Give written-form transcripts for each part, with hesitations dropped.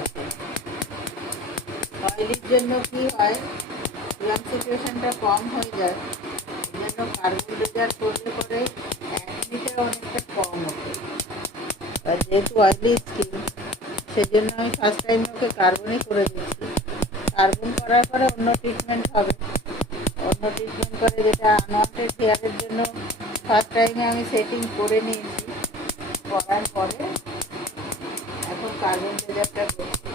আছে। অয়েলের জন্য কি হয়, সিরাম সিচুয়েশনটা কম হয়ে যায়, এই জন্য কার্বন লেজার করলে পরে অ্যাকনিটা অনেকটা কম ওঠে। আর যেহেতু অয়েলি স্কিন, সেজন্য আমি ফার্স্ট টাইম ওকে কার্বনই করে দিচ্ছি। কার্বন করার পরে অন্য ট্রিটমেন্ট হবে। অন্য ট্রিটমেন্ট করে যেটা আনওয়ান্টেড হেয়ারের জন্য ফার্স্ট টাইমে আমি সেটিং করে নিয়েছি। করার পরে এখন কার্বন লেজারটা করছি।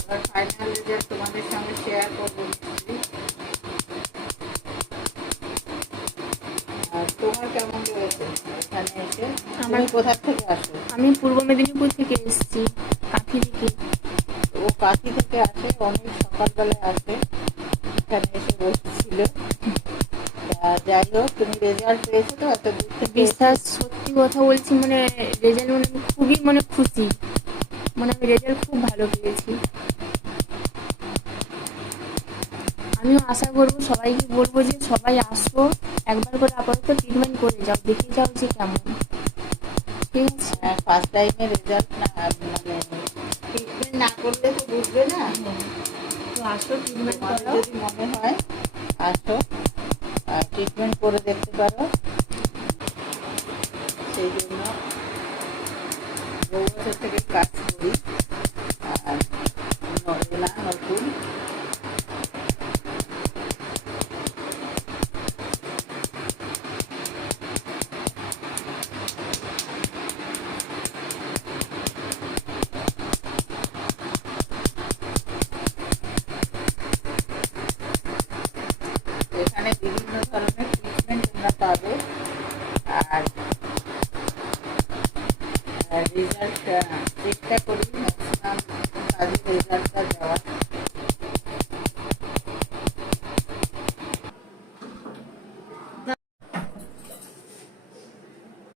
এবার ফাইনাল রেজাল্ট তোমাদের সঙ্গে শেয়ার করবো নিশ্চয়ই। আর তোমার কেমন লেগেছে এখানে এসে? তুমি কোথা থেকে আসো? আমি পূর্ব মেদিনীপুর থেকে এসেছি, কাঁথি থেকে। ও কাঁথি থেকে আসে, অনেক সকালবেলায় আসে, এখানে এসে বসেছিল। যাই হোক, তুমি রেজাল্ট পেয়েছো তো এত দূর থেকে? বিশ্বাস, সত্যি কথা বলছি, মানে রেজাল্ট মানে আমি খুবই খুশি, মানে আমি রেজাল্ট খুব ভালো পেয়েছি। আমিও আশা করবো, সবাইকে বলবো যে সবাই আসো, একবার করে আপাতত ট্রিটমেন্ট করে যাও, দেখে যাও যে কেমন। ঠিক আছে, ফার্স্ট টাইমে রেজাল্ট না, মানে ট্রিটমেন্ট না করলে তো বুঝবে না। তো আসো, ট্রিটমেন্ট করো। যদি মনে হয় আসো, ট্রিটমেন্ট করে দেখতে পারো। সেই জন্য বহু বছর থেকে কাজ করি। আর না নতুন, এখানে বিভিন্ন ধরনের ট্রিটমেন্ট তোমরা পাবে। আর রেজাল্ট চেষ্টা করি ম্যাক্সিমাম কাজে রেজাল্টটা দেওয়ার।